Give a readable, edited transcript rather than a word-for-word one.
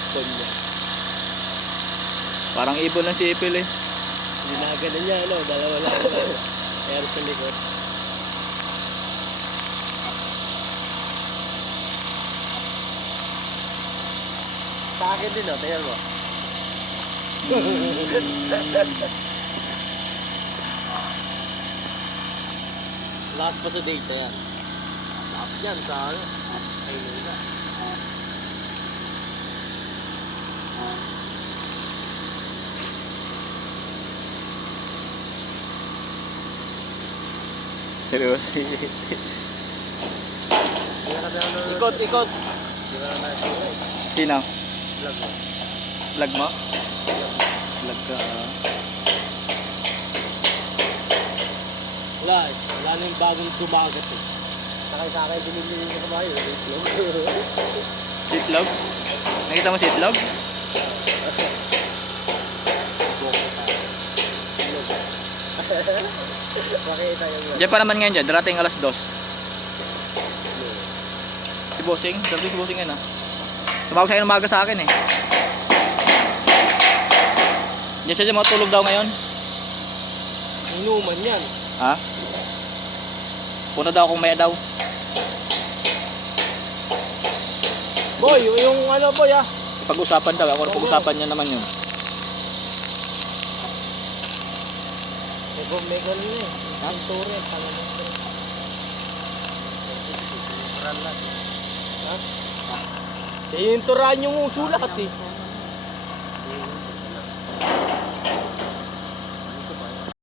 stone niya. Parang ibon ng sipil eh. Ginagano niya, ano, dalawa lang. Air sa likod. Sa akin din, oh, tingnan mo. Last pa sa data yan. Last yan sa ano. Ay, nila. Seryoso. Ikot, ikot. Di ba na nasira eh. Sino? Vlog mo. Vlog mo? Vlog ka. Wala eh. Wala na yung bagong dumagat eh. Sakay-sakay binili yung kabayo. Sitlog? Nakita mo sitlog? Makita yung Diyan pa naman ngayon dyan, darating alas 2. Si Bossing, darating si Bossing yan ah. Tumawag sa'yo ng umaga sa akin eh. Diyan siya matulog daw ngayon. inuman yan. Ha? Puno daw kung maya daw. Boy, yung ano boy ah. Pag-usapan daw, ako pag-usapan niya naman yun. May ganun na eh. Ha? Yung turret, tanga mo. Ha? Eh, yung turan yung sulat eh.